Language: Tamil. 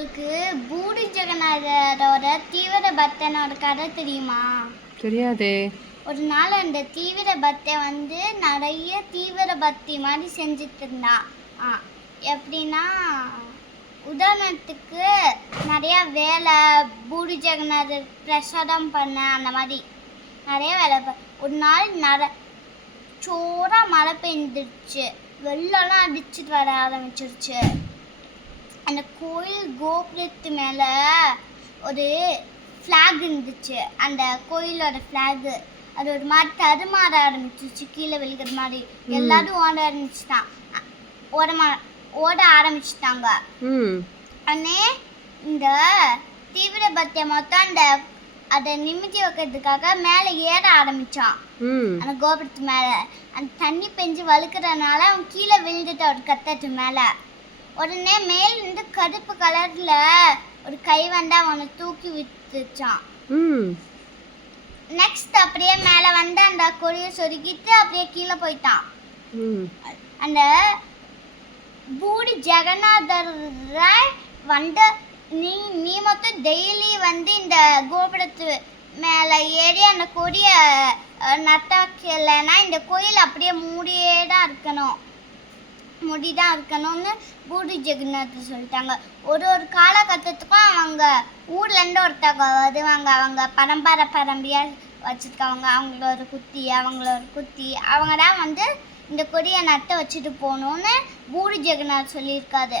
உங்களுக்கு பூரி ஜெகநாதரோட தீவிர பக்தனோட கதை தெரியுமா? தெரியாதே. ஒரு நாள் அந்த தீவிர பக்தன் நிறைய தீவிர பக்தி மாதிரி செஞ்சுட்டு இருந்தான். எப்படின்னா, உதாரணத்துக்கு நிறைய வேலை, பூரி ஜெகநாதர் பிரசாதம் பண்ண, அந்த மாதிரி நிறைய வேலை. ஒரு நாள் சோறா மழை பெய்ஞ்சிருச்சு, வெள்ளம்லாம் அடிச்சுட்டு வர ஆரம்பிச்சிருச்சு. அந்த கோயில் கோபுரத்து மேலே ஒரு ஃப்ளாக் இருந்துச்சு. அந்த கோயிலோட ஃப்ளாகு அது ஒரு மாதிரி தடுமாற ஆரம்பிச்சிருச்சு, கீழே விழுகிற மாதிரி. எல்லாரும் ஓட ஆரம்பிச்சிட்டாங்க. அண்ணே இந்த தீவிர பக்தியை மொத்தம் அதை நிமித்தி வைக்கிறதுக்காக மேலே ஏற ஆரம்பிச்சான். அந்த கோபுரத்து மேலே அந்த தண்ணி பெஞ்சு வழுக்கிறதுனால அவன் கீழே விழுந்துட்டான் ஒரு கட்டத்து மேலே. உடனே மேலிருந்து கருப்பு கலர்ல ஒரு கை அவனை தூக்கி விட்டுச்சான். நெக்ஸ்ட் அப்படியே மேல அந்த கொடியை சொருகிட்டு அப்படியே கீழே போயிட்டான். அந்த பூரி ஜெகநாதர் நீ மட்டும் டெய்லி இந்த கோபுரத்து மேல ஏறி அந்த கொடியை நட்டாக்கலைன்னா இந்த கோயில் அப்படியே மூடிதான் இருக்கணும்னு பூரி ஜெகநாதர் சொல்லிட்டாங்க. ஒரு காலகட்டத்துக்கும் அவங்க ஊர்லேருந்து ஒருத்தவங்க வருவாங்க. அவங்க பரம்பரையா வச்சுருக்கவங்க. அவங்களோட குத்தி அவங்க தான் இந்த கொடியை நட்ட வச்சுட்டு போகணுன்னு பூரி ஜெகநாதர் சொல்லியிருக்காரு.